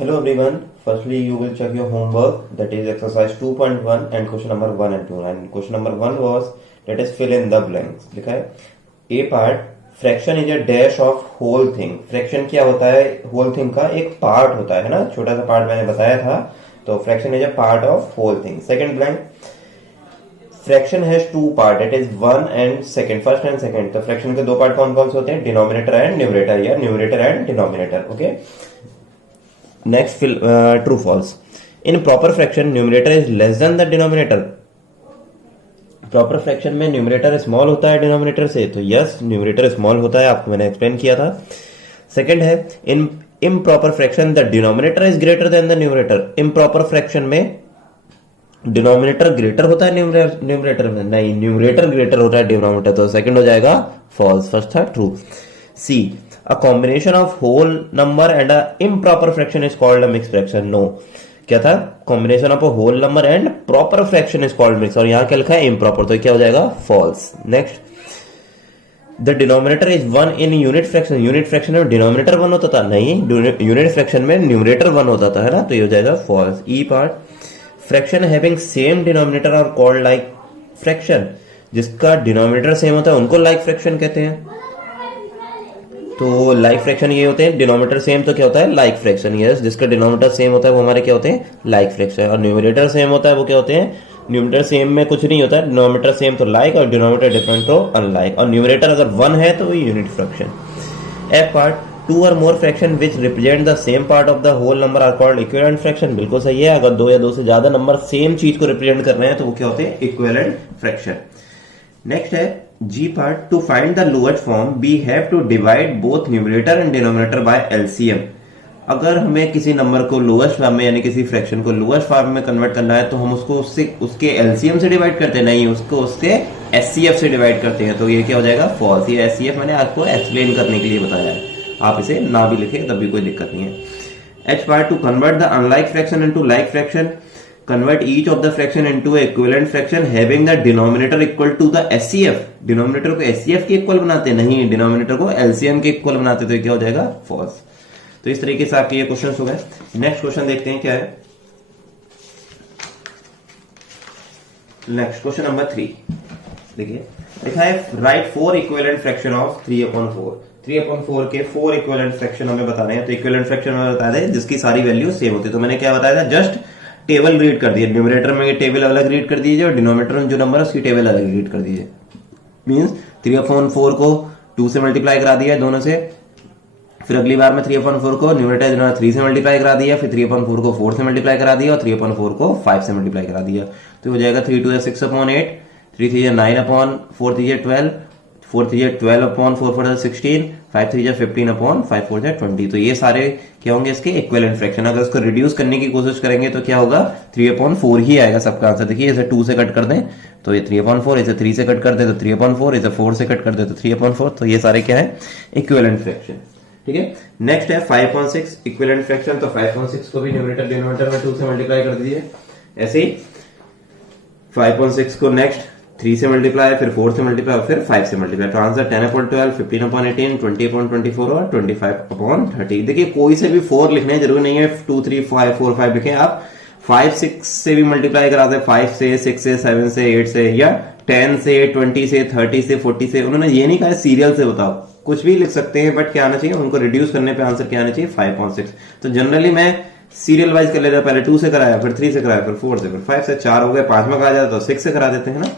Hello everyone. Firstly, you will check your homework, that is exercise 2.1 and question number 1 and 2. And question number 1 was, let us fill in the blanks. लिखा है A part, fraction is a dash of whole thing. Fraction क्या होता है? Whole thing का एक part होता है ना, छोटा सा part मैंने बताया था. तो fraction is a part of whole thing. Second blank, fraction has two part, it is one and second, first and second. तो फ्रैक्शन के दो पार्ट कौन कौन से होते हैं? डिनोमिनेटर एंड न्यूमरेटर, या numerator and denominator. Okay, next true false. In proper fraction numerator is less than the denominator. Proper fraction में न्यूमरेटर स्मॉल होता है डिनोमिनेटर से, तो यस न्यूमरेटर स्मॉल होता है, आपको मैंने एक्सप्लेन किया था. सेकंड है in improper fraction the denominator is greater than the numerator. Improper fraction में डिनोमिनेटर ग्रेटर होता है न्यूमरेटर में? नहीं, न्यूमरेटर ग्रेटर होता है डिनोमिनेटर. तो सेकंड हो जाएगा फॉल्स, फर्स्ट था true. C, a combination of whole number and a improper fraction is called a mix fraction. No, क्या था? Combination of a whole number and proper fraction is called mix, और यहां क्या लिखा है? इम्प्रॉपर. तो क्या हो जाएगा? False. Next, the denominator is one in unit fraction. Unit fraction में डिनोमिनेटर वन होता था? नहीं, यूनिट फ्रैक्शन में न्यूमरेटर वन होता था, है ना. तो ये हो जाएगा false. E part, fraction having same denominator are called like fraction. जिसका डिनोमिनेटर सेम होता है उनको लाइक फ्रैक्शन कहते हैं. तो लाइक फ्रैक्शन ये होते हैं, डिनोमिनेटर सेम तो क्या होता है? Like fraction. यस, जिसका डिनोमिनेटर सेम होता है वो हमारे क्या होते हैं? Like fraction. और न्यूमरेटर सेम होता है वो क्या होते हैं? न्यूमरेटर सेम में कुछ नहीं होता है, डिनोमिनेटर सेम तो लाइक और डिनोमिनेटर डिफरेंट तो अनलाइक. और न्यूमरेटर अगर वन है तो unit fraction. F part, two or more fraction which represent the same part of the whole number are called equivalent fraction. बिल्कुल सही है, अगर दो या दो से ज्यादा नंबर सेम चीज को रिप्रेजेंट कर रहे हैं तो वो क्या होते हैं? Equivalent fraction. नेक्स्ट है G part, to find the lowest form we have to divide both numerator and denominator by LCM. अगर हमें किसी नंबर को लोएस्ट फॉर्म में यानी किसी फ्रैक्शन को लोएस्ट फॉर्म में कन्वर्ट करना है तो हम उसको उसके एलसीएम से डिवाइड करते हैं? नहीं, उसको उसके एचसीएफ से डिवाइड करते हैं. तो ये क्या हो जाएगा? फॉल्स. ये एचसीएफ मैंने आपको एक्सप्लेन करने के लिए बताया है, आप इसे ना भी लिखे तब भी कोई दिक्कत नहीं है. H part, to convert the unlike fraction into like fraction, convert each of the fraction into equivalent fraction having the denominator equal to the HCF. Denominator को एचसीएफ के इक्वल बनाते नहीं, डिनोमिनेटर को एलसीएम के इक्वल बनाते. तो क्या हो जाएगा? फॉल्स. तो इस तरीके से आपके ये क्वेश्चन हो गए. नेक्स्ट क्वेश्चन देखते हैं क्या है. नेक्स्ट क्वेश्चन नंबर 3 देखिए, लिखा है राइट 4 इक्विवेलेंट फ्रैक्शन ऑफ 3/4. 3/4 के 4 इक्विवेलेंट फ्रैक्शन हमें बता रहे हैं. तो इक्विवेलेंट फ्रैक्शन हमें बता दें जिसकी सारी वैल्यू सेम होती है. तो मैंने क्या बताया था? जस्ट टेबल रीड कर दिए. न्यूमरेटर में टेबल अलग रीड कर दीजिए और डिनोमिनेटर में जो नंबर है उसकी टेबल अलग रीड कर दीजिए. मींस 3/4 को 2 से मल्टीप्लाई करा दिया दोनों से, फिर अगली बार में 3/4 को न्यूमरेटर 3 से मल्टीप्लाई करा दिया, फिर 3/4 को 4 से मल्टीप्लाई करा दिया और 3/4 को 5 से मल्टीप्लाई करा दिया. तो हो जाएगा 3 2 6/8, 3 3 9/4 3 12, 4 3 12/4 4 16, 5 3 15/5 4 20. तो ये सारे क्या होंगे? इसके इक्विवेलेंट फ्रैक्शन. अगर इसको रिड्यूस करने की कोशिश करेंगे तो क्या होगा? 3/4 ही आएगा सबका आंसर. देखिए, इसे 2 से कट कर दें तो ये 3/4, इसे 3 से कट कर दे तो 3/4, इसे 4 से कट कर दे तो 3/4. तो ये सारे क्या है? Equivalent fraction. ठीक है. नेक्स्ट है 5/6 इक्विवेलेंट फ्रैक्शन. तो 5/6 को भी न्यूमरेटर डिनोमिनेटर में 2 से मल्टीप्लाई कर दीजिए. ऐसे ही 5/6 को नेक्स्ट 3 से मल्टीप्लाई, फिर 4 से मल्टीप्लाई, फिर 5 से मल्टीप्लाई. तो आंसर 10/12, 15/18, 20/24 और 25/30. देखिए, कोई से भी 4 लिखने जरूरी नहीं है 2 3 5 4 5 लिखें. आप 5 6 से भी मल्टीप्लाई करा दे, 5 से 6 से 7 से 8 से, या 10 से 20 से 30 से 40 से. उन्होंने ये नहीं कहा सीरियल से बताओ, कुछ भी लिख सकते हैं, बट क्या आना चाहिए उनको? रिड्यूस करने पे आंसर क्या आना चाहिए? 5/6. तो जनरली मैं सीरियल वाइज कर लेता हूं. पहले 2 से कराया, फिर 3 से कराया, फिर 4 से, फिर 5 से. 4 हो गए, 5 में कहा जाता तो 6 से करा देते हैं ना.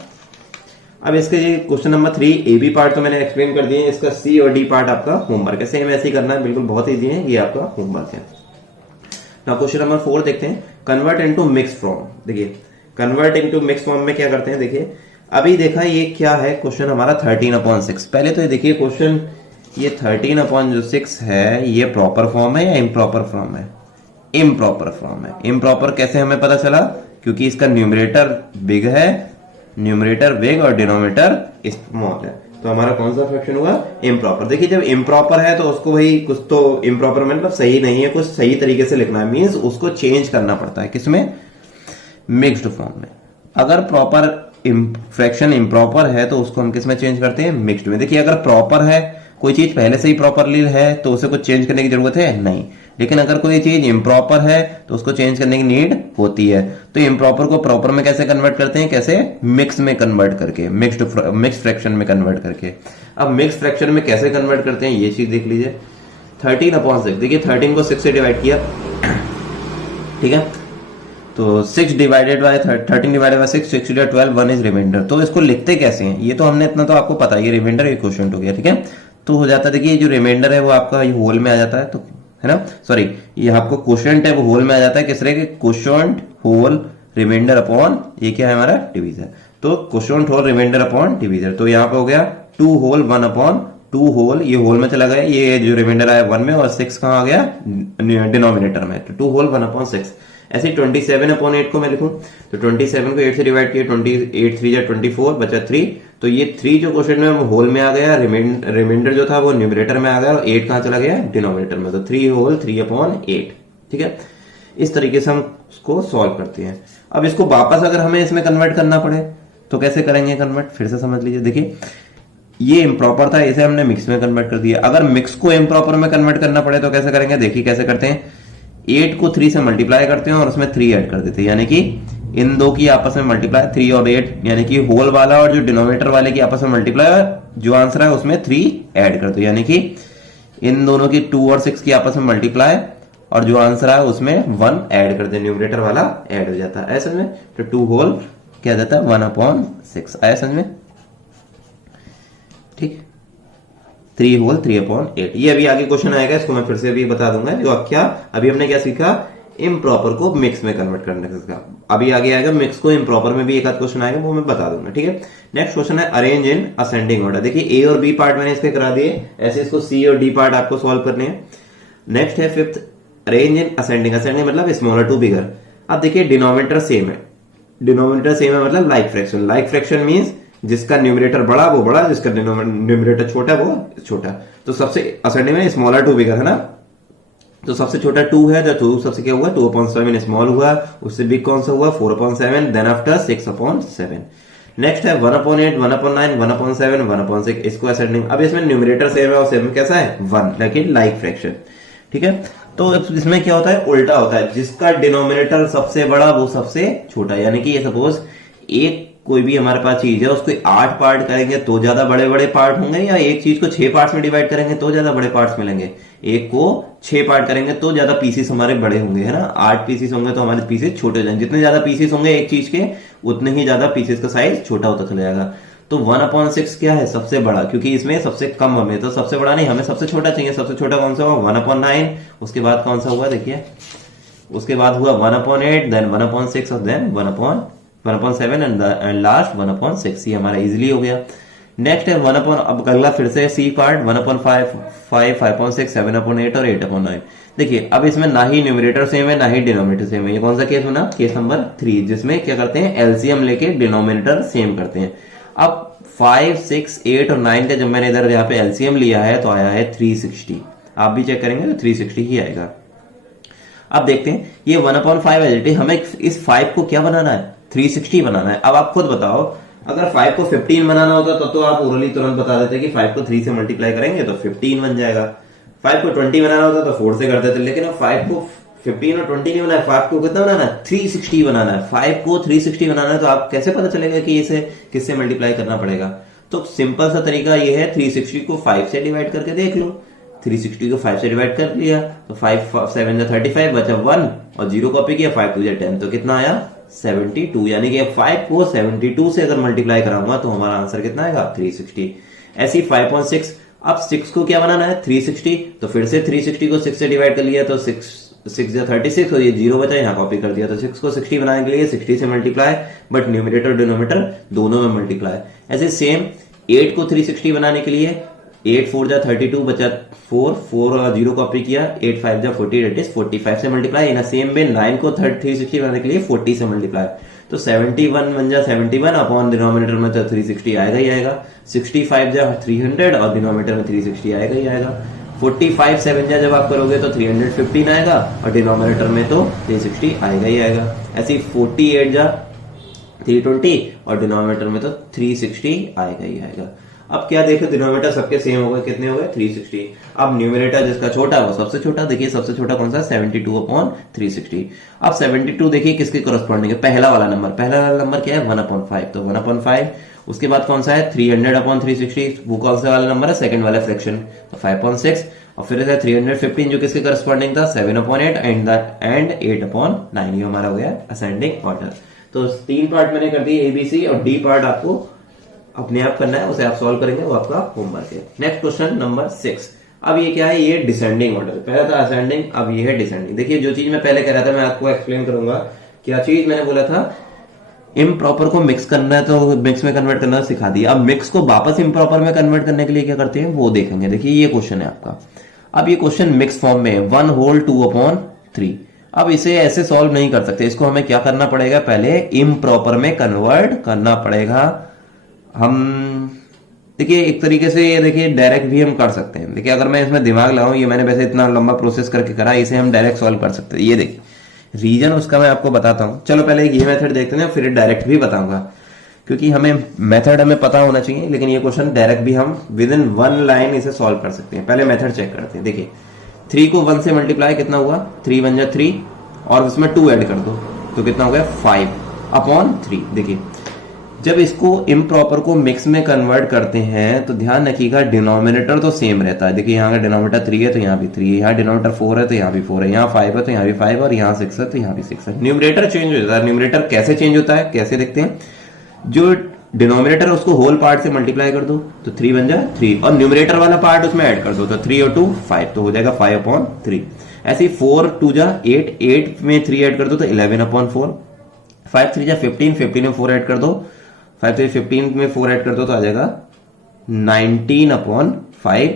अब इसके ये question number 3 A B part तो मैंने एक्सप्लेन कर दिए. इसका सी और डी पार्ट आपका होमवर्क है. सेम ऐसे ही करना है, बिल्कुल बहुत इजी है. ये आपका होमवर्क है. नाउ क्वेश्चन नंबर 4 देखते हैं. Convert into mix form. देखिए, कन्वर्ट इनटू मिक्स फॉर्म में क्या करते हैं? देखिए, अभी देखा ये क्या है क्वेश्चन हमारा 13/6. पहले तो ये देखिए क्वेश्चन, ये 13/6 है, ये प्रॉपर फॉर्म है या इम्प्रॉपर फॉर्म है? इम्प्रॉपर फॉर्म है. इम्प्रॉपर कैसे हमें पता चला? क्योंकि इसका न्यूमरेटर बिग है, न्यूमरेटर बिग और डिनोमिनेटर स्मॉल है. तो हमारा कौन सा फ्रैक्शन हुआ? इम्प्रॉपर. देखिए, जब इम्प्रॉपर है तो उसको वही कुछ तो इम्प्रॉपर मतलब सही नहीं है, कुछ सही तरीके से लिखना है. मींस उसको चेंज करना पड़ता है. किसमें? मिक्स्ड फॉर्म में. अगर प्रॉपर फ्रैक्शन इम्प्रॉपर है तो उसको हम किस में चेंज करते हैं? मिक्स्ड में. देखिए, अगर प्रॉपर है, कोई चीज पहले से ही प्रॉपरली है तो उसे कुछ चेंज करने की जरूरत है नहीं. लेकिन अगर कोई चीज इम्प्रॉपर है तो उसको चेंज करने की नीड होती है। तो इम्प्रॉपर को प्रॉपर में कैसे कन्वर्ट करते हैं, कैसे, मिक्स में कन्वर्ट करके, मिक्स फ्रैक्शन में कन्वर्ट करके। अब मिक्स फ्रैक्शन में कैसे कन्वर्ट करते हैं ये चीज देख लीजिए। 13/6, देखिए 13 को 6 से डिवाइड किया, ठीक है, तो 6 divided by 13 divided by 6, 6 × 12, 1 is remainder. तो इसको लिखते कैसे हैं, ये तो हमने इतना तो आपको पता है, ये रिमाइंडर ये क्वोशिएंट हो गया, ठीक है। तो हो जाता है, देखिए जो रिमाइंडर है वो आपका ये होल में आ जाता है, तो है ना, सॉरी ये आपको क्वोशिएंट है वो होल में आ जाता है, किस तरह के, क्वोशिएंट होल रिमाइंडर अपॉन ये क्या है हमारा, डिवीजर। तो quotient whole remainder upon divisor, तो यहाँ पे हो गया 2 होल 1 अपॉन 2 होल, ये होल में चला गया, ये जो रिमाइंडर आया 1 में, और 6 कहाँ आ गया डिनोमिनेटर में, तो 2 होल 1/6। ऐसे 27/8 को मैं लिखूं, तो 27 को 8 से डिवाइड किया, 28 3 × 24 बचा 3, तो ये 3 जो क्वेश्चन में वो होल में आ गया, रिमाइंडर जो था वो न्यूमरेटर में आ गया, और 8 कहां चला गया, डिनोमिनेटर में, तो 3 होल 3/8, ठीक है। इस तरीके से हम उसको सॉल्व करते हैं। अब इसको वापस अगर हमें इसमें कन्वर्ट करना पड़े तो कैसे करेंगे कन्वर्ट, फिर से समझ लीजिए। देखिए ये इम्प्रॉपर था, इसे हमने मिक्स में कन्वर्ट कर दिया। अगर मिक्स को इम्प्रॉपर में कन्वर्ट करना पड़े तो कैसे करेंगे, देखिए कैसे करते हैं। 8 को 3 से मल्टीप्लाई करते हैं और उसमें 3 ऐड कर देते हैं, यानी कि इन दो की आपस में मल्टीप्लाई, 3 और 8, यानी कि होल वाला और जो डिनोमिनेटर वाले की आपस में मल्टीप्लाई, जो आंसर है उसमें 3 ऐड कर दो, यानी कि इन दोनों की 2 और 6 की आपस में मल्टीप्लाई, और जो आंसर है उसमें 1 ऐड कर दे, न्यूमरेटर वाला ऐड हो जाता है, ऐसा में, तो 2 होल क्या जाता है 1/6, आया समझ में, ठीक। 3 होल 3/8, ये अभी आगे क्वेश्चन आएगा, इसको मैं फिर से अभी बता दूंगा। जो अब क्या, अभी हमने क्या सीखा, इम्प्रॉपर को मिक्स में कन्वर्ट करने का सीखा, अभी आगे आएगा मिक्स को इम्प्रॉपर में भी एक आध क्वेश्चन आएगा, वो मैं बता दूंगा, ठीक है। नेक्स्ट क्वेश्चन है अरेंज इन असेंडिंग ऑर्डर। देखिए ए और बी पार्ट मैंने इसके करा दिए, ऐसे इसको सी और डी पार्ट आपको सॉल्व करने हैं। नेक्स्ट है 5th, arrange in ascending, ascending मतलब स्मॉलर टू बिगर। अब देखिए डिनोमिनेटर सेम है, डिनोमिनेटर सेम है मतलब like fraction, like fraction means जिसका न्यूमरेटर बड़ा वो बड़ा, जिसका न्यूमरेटर छोटा वो छोटा। तो सबसे असेंडिंग में स्मॉलर टू बिगर है ना, तो सबसे छोटा 2 है, तो 2 सबसे क्या हुआ 2/7 स्मॉल हुआ, उससे बिग कौन सा हुआ 4/7, देन आफ्टर 6/7। नेक्स्ट है 1/8, 1/9, 1/7, 1/6, इसको असेंडिंग। अब इसमें न्यूमरेटर सेम है और सेम कैसा है 1, लेकिन लाइक फ्रैक्शन, ठीक है। तो इसमें क्या होता है, उल्टा होता है, जिसका डिनोमिनेटर सबसे बड़ा वो सबसे छोटा, यानी कि ये सपोज एक कोई भी हमारे पास चीज है उसको 8 पार्ट करेंगे तो ज्यादा बड़े बड़े पार्ट होंगे, या एक चीज को 6 पार्ट्स में डिवाइड करेंगे तो ज्यादा बड़े पार्ट्स मिलेंगे, एक को 6 पार्ट करेंगे तो ज्यादा पीसेस हमारे बड़े होंगे, है ना। 8 पीसेस होंगे तो हमारे पीसेस छोटे हो जाएंगे, जितने ज्यादा पीसेस होंगे एक चीज के उतने ही ज्यादा पीसेस का साइज छोटा होता चला जाएगा। तो 1/6 क्या है, सबसे बड़ा, क्योंकि इसमें सबसे कम हमें, तो सबसे बड़ा नहीं, हमें सबसे छोटा चाहिए। सबसे छोटा कौन सा हुआ 1/9, उसके बाद कौन सा हुआ देखिए, उसके बाद हुआ 1/8, देन 1/6 और देन 1/7 एंड लास्ट 1/6, ये हमारा इजीली हो गया। नेक्स्ट है 1 अब अगला फिर से सी पार्ट 1/5, 5/6, 7/8 और 8/9। देखिए अब इसमें ना ही न्यूमरेटर सेम है ना ही डिनोमिनेटर सेम है, ये कौन सा केस बना, केस नंबर 3, जिसमें क्या करते हैं एलसीएम लेके डिनोमिनेटर सेम करते हैं। अब 5, 6, 8 और 9 का जब मैंने इधर यहाँ पे एलसीएम लिया है तो आया है 360, आप भी चेक करेंगे तो 360 ही आएगा। अब देखते हैं ये 1/5 एलटी, हमें इस 5 को क्या बनाना है 360 बनाना है। अब आप खुद बताओ, अगर 5 को 15 बनाना होता तो आप ओरली तुरंत बता देते कि 5 को 3 से मल्टीप्लाई करेंगे तो 15 बन जाएगा। 5 को 20 बनाना होता तो 4 से कर देते, लेकिन अब 5 को 15 और 20 नहीं बनाना है, 5 को कितना बनाना है 360 बनाना है। 5 को 360 बनाना है तो आप कैसे पता चलेगा कि इसे किससे मल्टीप्लाई करना पड़ेगा। तो सिंपल सा तरीका ये है, 360 को 5 से डिवाइड करके देख लो। 360 को 5 से डिवाइड कर लिया तो 5 7 जा 35 बचा 1 और 0 कॉपी किया, 5 2 जा 10, तो कितना आया 72। यानी कि 5 को 72 से अगर मल्टीप्लाई कराऊंगा तो हमारा आंसर कितना आएगा 360। ऐसी 5.6, अब 6 को क्या बनाना है 360, तो फिर से 360 को 6 से डिवाइड कर लिया तो 6 जा 36 और ये 0 बचा, यहाँ कॉपी कर दिया। तो 6 को 60 बनाने के लिए 60 से मल्टीप्लाई, बट न्यूमरेटर डिनोमिनेटर दोनों में मल्टीप्लाई। ऐसे सेम 8 को 360 बनाने के लिए 8 4 जा 32 बचा 4 और 0 कॉपी किया, 8 5 जा 40, डेट इज 45 से मल्टीप्लाई। इन सेम वे 9 को 360 बनाने के लिए 40 से मल्टीप्लाई, तो 71 बन जा 71 अपॉन डिनोमिनेटर में तो 360 आएगा ही आएगा। 65 जा 300 और डिनोमिनेटर में 360 आएगा ही आएगा। 45 7 जा जब आप करोगे तो 315 आएगा और डिनोमिनेटर में तो 360 आएगा ही आएगा। ऐसे 48 जा 320 और डिनोमिनेटर में तो 360 आएगा ही आएगा। अब क्या देखो, डिनोमिनेटर सबके सेम हो गए, कितने हो गए 360। अब न्यूमरेटर जिसका छोटा है वो सबसे छोटा, देखिए सबसे छोटा कौन सा 72/360। अब 72 देखिए किसके कॉरेस्पॉन्डिंग है, पहला वाला नंबर क्या है 1/5, तो 1/5। उसके बाद कौन सा है 300/360, वो कौन सा वाला नंबर है, सेकंड वाला फ्रैक्शन, तो 5/6। और फिर है 315 जो किसके करस्पॉन्डिंग था 7/8 एंड 8/9, ये हमारा हो गया असेंडिंग ऑर्डर। तो 3 पार्ट मैंने कर दिए ABC, और D पार्ट आपको अपने आप करना है, उसे आप सॉल्व करेंगे, वो आपका होमवर्क है। Next question number 6। अब ये क्या है, ये डिसेंडिंग ऑर्डर, पहला था असेंडिंग, अब ये है डिसेंडिंग। देखिए जो चीज मैं पहले कह रहा था मैं आपको एक्सप्लेन करूंगा। क्या चीज मैंने बोला था, इम्प्रॉपर को मिक्स करना है तो मिक्स में कन्वर्ट करना सिखा दिया। अब मिक्स को वापस इम्प्रॉपर में कन्वर्ट करने के लिए क्या करते हैं वो देखेंगे। देखिए ये क्वेश्चन है आपका, अब ये क्वेश्चन मिक्स फॉर्म में है 1/2/3। अब इसे ऐसे सॉल्व नहीं कर सकते, इसको हमें क्या करना पड़ेगा, पहले इम्प्रॉपर में कन्वर्ट करना पड़ेगा। हम देखिए एक तरीके से ये देखिए डायरेक्ट भी हम कर सकते हैं। देखिए अगर मैं इसमें दिमाग लगाऊं, ये मैंने वैसे इतना लंबा प्रोसेस करके करा, इसे हम डायरेक्ट सॉल्व कर सकते हैं। ये देखिए रीजन उसका मैं आपको बताता हूं। चलो पहले ये मेथड देखते हैं, फिर डायरेक्ट भी बताऊंगा, क्योंकि हमें मेथड हमें पता होना चाहिए, लेकिन ये क्वेश्चन डायरेक्ट भी हम विद इन 1 लाइन इसे सॉल्व कर सकते हैं। पहले मेथड चेक करते हैं। देखिए 3 को 1 से मल्टीप्लाई कितना हुआ, 3 1 जा 3, और उसमें 2 ऐड कर दो तो कितना हो गया 5/3। देखिए जब इसको इम्प्रॉपर को मिक्स में कन्वर्ट करते हैं तो ध्यान रखिएगा डिनोमिनेटर तो सेम रहता है। देखिए यहाँ का डिनोमिनेटर 3 है तो यहाँ भी 3 है, यहाँ डिनोमिनेटर 4 है तो यहाँ भी 4 है, यहाँ 5 है तो यहाँ भी 5, और यहाँ 6 है तो यहाँ भी 6 है। न्यूमरेटर चेंज हो जाता है। न्यूमरेटर कैसे चेंज होता है, कैसे देखते हैं, जो डिनोमिनेटर है उसको होल पार्ट से मल्टीप्लाई कर दो तो 3 बन जाए 3, और न्यूमरेटर वाला पार्ट उसमें ऐड कर दो तो 3 और 2 5, तो हो जाएगा 5/3। ऐसे ही 4 2 जा 8, 8 में 3 ऐड कर दो तो 11/4, 5 3 जा 15, 15 में 4 ऐड कर दो, 5 3 15 में 4 ऐड कर दो तो आ जाएगा 19/5,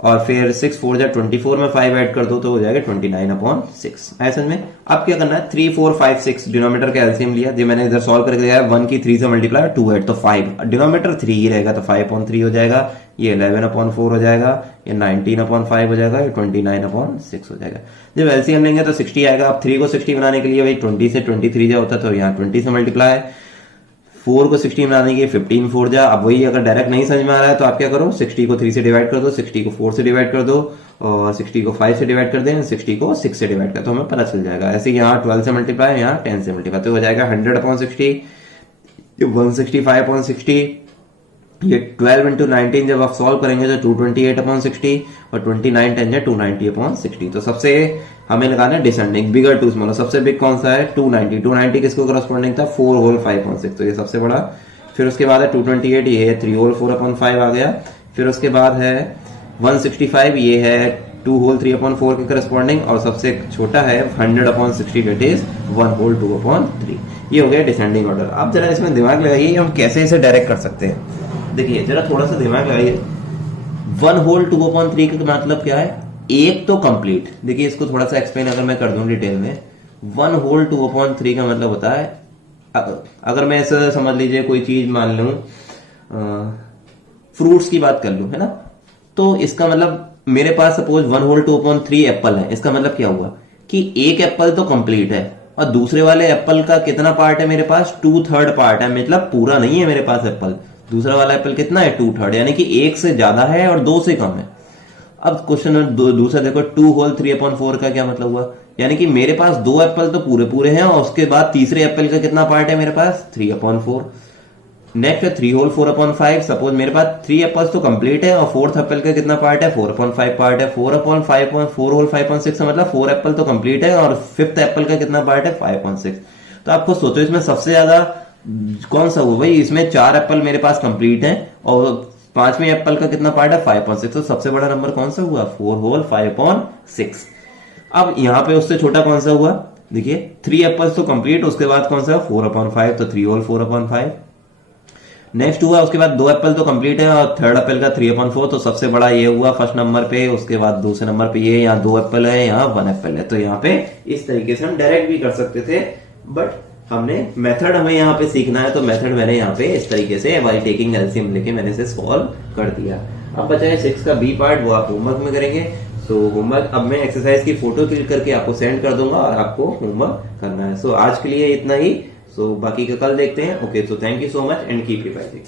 और फिर 6 4 जा 24 में 5 ऐड कर दो तो हो जाएगा 29/6। ऐसे में अब क्या करना है, 3 4 5 6 डिनोमिनेटर का एलसीएम लिया, जो मैंने इधर सॉल्व करके दिया है 1 की 3 से मल्टीप्लाई 2 ऐड तो 5, डिनोमिनेटर 3 ही रहेगा तो 5/3 हो जाएगा, ये 11/4 हो जाएगा, ये 19/5 हो जाएगा, ये 29/6 हो जाएगा। जब एलसीएम लेंगे तो 60 आएगा। अब 3 को 60 बनाने के लिए भाई 20 से 23 जा होता तो यहाँ 20 से मल्टीप्लाई, 4 को 60 बनाने के 15 4 जा। अब वही अगर डायरेक्ट नहीं समझ में आ रहा है तो आप क्या करो, 60 को 3 से डिवाइड कर दो, 60 को 4 से डिवाइड कर दो, और 60 को 5 से डिवाइड कर दें, 60 को 6 से डिवाइड कर, तो हमें पता चल जाएगा। ऐसे यहाँ 12 से मल्टीप्लाई, यहाँ 10 से मल्टीप्लाई, तो हो जाएगा 100/60, 165/60, ये 12 into 19 जब आप सॉल्व करेंगे तो 228/60, और 29 10 है 290/60। तो सबसे हमें लगाना है डिसेंडिंग, बिगर टू स्मॉलर। सबसे बिग कौन सा है 290, 290 किसको करस्पॉन्डिंग था 4 होल 5/6, तो ये सबसे बड़ा। फिर उसके बाद है 228, ये है 3 होल 4/5 आ गया। फिर उसके बाद है 165, ये है 2 होल 3/4 के करस्पॉन्डिंग, और सबसे छोटा है 100/60 डेट इज 1 होल 2/3। ये हो गया डिसेंडिंग ऑर्डर। अब जरा इसमें दिमाग लगाइए हम कैसे इसे डायरेक्ट कर सकते हैं। देखिए जरा थोड़ा सा दिमाग लगाइए, 1 होल 2/3 का मतलब क्या है, एक तो कंप्लीट। देखिए इसको थोड़ा सा एक्सप्लेन अगर मैं कर दूं डिटेल में, 1 होल 2/3 का मतलब होता है, अगर मैं ऐसा समझ लीजिए कोई चीज मान लूं, फ्रूट्स की बात कर लूं, है ना, तो इसका मतलब मेरे पास सपोज 1 होल 2/3 एप्पल है। इसका मतलब क्या हुआ कि एक एप्पल तो कंप्लीट है, और दूसरे वाले एप्पल का कितना पार्ट है मेरे पास, 2/3 पार्ट है, मतलब पूरा नहीं है मेरे पास एप्पल। दूसरा वाला एप्पल कितना है 2/3, यानी कि 1 से ज्यादा है और 2 से कम है। अब क्वेश्चन दूसरा देखो, 2 होल 3/4 का क्या मतलब हुआ, यानी कि मेरे पास 2 एप्पल तो पूरे पूरे हैं, और उसके बाद तीसरे एप्पल का कितना पार्ट है मेरे पास 3/4। नेक्स्ट है 3 होल 4/5, सपोज मेरे पास 3 एप्पल्स तो कंप्लीट है, और फोर्थ एप्पल का कितना पार्ट है 4/5 पार्ट है। 4/5 4 होल 5/6 मतलब 4 एप्पल तो कंप्लीट है, और फिफ्थ एप्पल का कितना पार्ट है 5/6। तो आपको सोचो इसमें सबसे ज्यादा कौन सा हुआ भाई, इसमें 4 एप्पल मेरे पास कंप्लीट है, और 5वें एप्पल का कितना पार्ट है 5/6, तो सबसे बड़ा नंबर कौन सा हुआ 4 होल 5/6। अब यहां पे उससे छोटा कौन सा हुआ, देखिए 3 एप्पल्स तो कंप्लीट, उसके बाद कौन सा 4/5, तो 3 होल 4/5। नेक्स्ट हुआ उसके बाद 2 एप्पल तो कंप्लीट है, और थर्ड एप्पल का 3/4, तो सबसे बड़ा ये हुआ फर्स्ट नंबर पे। उसके बाद दूसरे नंबर पे ये, यहाँ 2 एप्पल है, यहाँ 1 एप्पल है। तो यहाँ पे इस तरीके से हम डायरेक्ट भी कर सकते थे, बट हमने मेथड हमें यहाँ पे सीखना है, तो मेथड मैंने यहाँ पे इस तरीके से बाय टेकिंग एलसीएम लेके मैंने इसे सॉल्व कर दिया। अब बचा है 6 का बी पार्ट, वो आप होमवर्क में करेंगे। सो होमवर्क अब मैं एक्सरसाइज की फोटो क्लिक करके आपको सेंड कर दूंगा, और आपको होमवर्क करना है। सो आज के लिए इतना ही, सो बाकी का कल देखते हैं। Okay, so thank you so much and keep revising.